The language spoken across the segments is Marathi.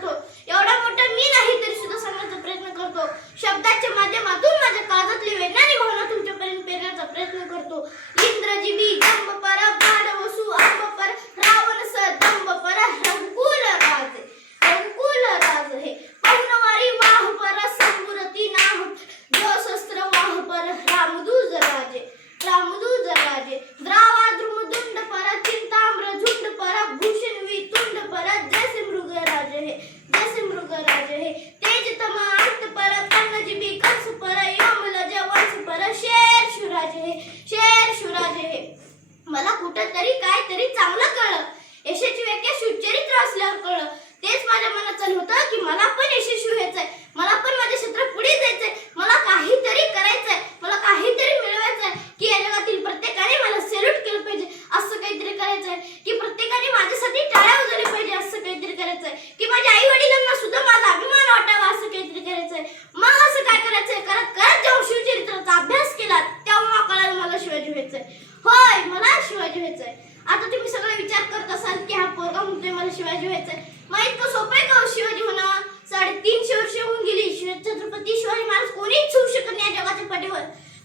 करतो. एवढा मोठा मी नाही तरी सुद्धा सांगण्याचा प्रयत्न करतो. शब्दाच्या माध्यमातून माझ्या काळजातली वेदनानी भावना तुमच्यापर्यंत पेरण्याचा प्रयत्न करतो. इंद्रजीबी जंब पर बाण वसु अंब पर रावण सदंब पर रघुकुल राज हे पवनवारी वाह पर संमुरती नाह जो शस्त्र वाह पर रामदूज राजे द्रावा द्रुमदुंड पर चिंताम्र झुंड पर भूषण वितुंड पर जैसे मृगराज है तेज तमांत पर कर्णजीबी कंस पर यमलज वंश पर शेर शिवराज है. मला कुठंतरी काहीतरी चांगलं कळलं. यशाची व्याख्या सुचरित्र असल्यावर कळलं. तेच माझ्या मनात चालू होतं की मला पण यशस्वी व्हायचंय, मला पण माझ्या क्षेत्रात पुढे जायचंय, मला काहीतरी करायचंय, मला काहीतरी मिळवायचंय, की या जगातील प्रत्येकाने मला सॅल्यूट केलं पाहिजे असं काहीतरी करायचंय, की प्रत्येकाने माझ्यासाठी टाळ्या वाजवल्या पाहिजे असं काहीतरी करायचंय, की माझ्या आई वडिलांना सुद्धा माझा अभिमान वाटावा असं काहीतरी करायचंय. मग असं काय करायचंय? करत जेव्हा शिवचरित्राचा अभ्यास केला तेव्हा कळलं मला शिवाजी व्हायचंय. होय, मला शिवाजी व्हायचंय. आता तुम्ही सगळे विचार करत असाल की हा पोरगा म्हणतोय मला शिवाजी व्हायचंय. मग इतकं सोपं आहे का शिवाजी होणं? 350 वर्ष होऊन गेली. छत्रपती शिवाजी महाराज कोणीच होऊ शकत नाही या जगाच्या पाठीवर.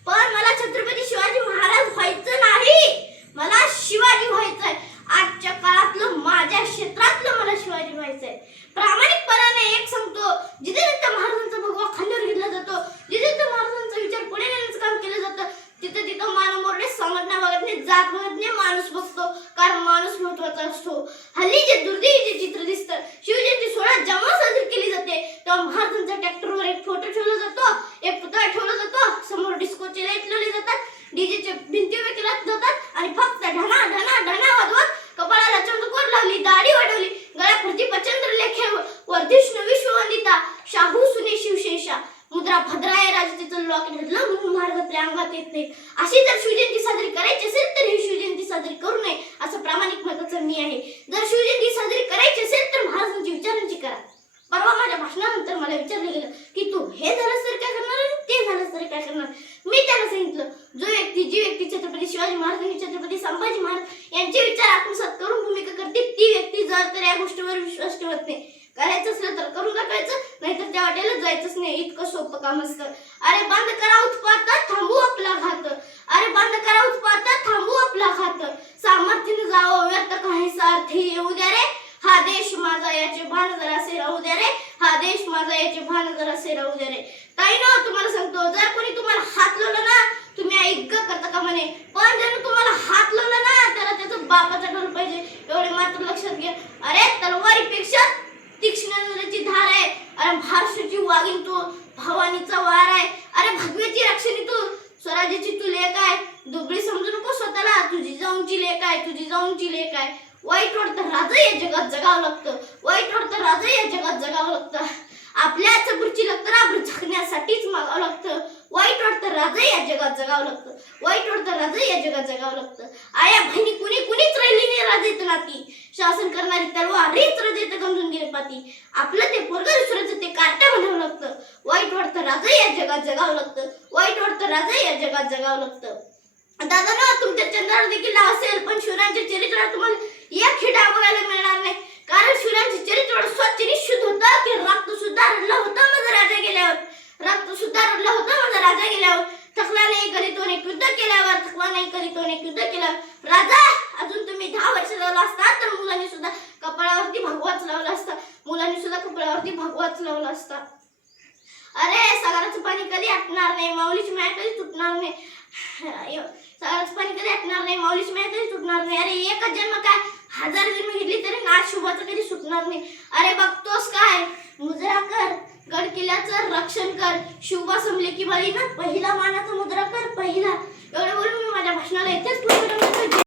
पण मला छत्रपती शिवाजी महाराज व्हायचं नाही, मला शिवाजी व्हायचंय. आजच्या काळातलं माझ्या क्षेत्रातलं मला शिवाजी व्हायचंय. प्रामाणिकपणाने एक सांगतो, जिथे जिथे महाराजांचा भगवा खांद्यावर घेतला जातो, जिथे जिथे महाराजांचा विचार पुढे नेण्याचं काम केलं जातं, तिथे तिथं मानव मोरडे संघटना बघत नाही, जात बघत नाही, माणूस बघतो. कारण माणूस महत्वाचा असतो. हल्ली जे दुर्दैवी चित्र दिसतं, शिवजयंती 16 जेव्हा साजरी केली जाते तेव्हा महाराजांच्या ट्रॅक्टरवर एक फोटो ठेवला जातो, एक पुतळा ठेवला जातो, समोर डिस्कोचे लाईट लावले जातात, डीजेचे भिंती उभे केल्या जातात आणि फक्त ढना ढना ढना वाजवत कपाळाला चंद्रकोर लावली, दाढी वाढवली, गळ्यात प्रचंड लेखे वर्धिष्णू विश्ववंदिता शाहू सुने शिवशेषा मुद्रा भद्राय राजतेचं लॉकेट घातलं म्हणून महाराज आपल्या अंगात येत नाही. अशी जर शिवजयंती साजरी करायची असेल तर ही शिवजयंती साजरी करू नये असं प्रामाणिक मताचं मी आहे. जर शिवजयंती साजरी करायची असेल तर महाराजांची विचारांची करा. परवा माझ्या भाषणानंतर मला विचारलं गेलं की तू हे झालं तर काय करणार आणि ते झालं तर काय करणार. मी त्याला सांगितलं, जी व्यक्ती छत्रपती शिवाजी महाराज आणि छत्रपती संभाजी महाराज यांचे विचार आत्मसात करून भूमिका करते ती व्यक्ती जर तर या गोष्टीवर विश्वास ठेवत नाही. करायचं असलं तर करून टाकायचं, नाहीतर त्या वाटेला जायचंच नाही. इतकं सोपं काम असतं. अरे बंद करा उत्पात, थांबू आपला घात. अरे बंद करा उत्पात, थांबू आपला घात. सामर्थ्याने जावं व्यर्थ काही सारथी येऊ द्या रे, हा देश माझा याचे भान जरासे राहू द्या रे, हा देश माझा याचे भान जरासे राहू द्या रे. ताईनो, तुम्हाला सांगतो, जर कोणी तुम्हाला हात लावलं ना तुम्ही ऐक करता का म्हणे, पण जर तुम्हाला हात लावलं ना त्याला त्याचं बापाचा ढोल पाहिजे एवढे मात्र लक्षात घ्या. अरे तलवारीपेक्षा तीक्ष्ण नजरेची धार आहे. अरे महाराष्ट्राची वाघीण तू, भवानीचा वार आहे. अरे भगव्याची रक्षणी तू, स्वराज्याची तू लेक आहे. दुबळी समजू नको स्वतःला, तुझी जाऊनची लेक आहे. वाईट वाटतं राजा या जगात जगावं लागतं. आपल्या चबुरची लक्तराबर झाकण्यासाठीच मागावं लागतं. वाईट वाटतं राजा या जगात जगावं लागतं. आया बहिणी कुणीच राहिली नाही राजेत नाती. शासन करणारी तलवारीच राजेत गमजून गेले पाती. आपलं ते पोरग दुसऱ्याचं ते कार्ट्या म्हणावं लागतं. वाईट वाटतं राजा या जगात जगावं लागतं. दादा, तुमच्या चंद्रावर देखील नाव असेल, पण शिवरायांच्या चरित्रावर तुम्हाला एक ही डाग बघायला मिळणार नाही. कारण शिवरायांचे चरित्र स्वच्छ निशुद्ध होतं की रक्त सुद्धा रडलं होतं माझा राजा गेल्यावर. थकला नाही करीतून एक युद्ध केल्यावर. राजा, अजून तुम्ही 10 वर्ष लावला असता तर मुलांनी सुद्धा कपाळावरती भगवाच लावला असता. अरे सागराचं पाणी कधी आटणार नाही, माऊलीची माया कधी तुटणार नाही. अरे एकच जन्म काय 1000 जन्म घेतली तरी नाश शुभाचं कधी सुटणार नाही. अरे बघतोस काय, मुजरा कर, गड किल्ल्याचं रक्षण कर. शुभ संपले की बळी ना पहिला मानाचा मुजरा कर, पहिला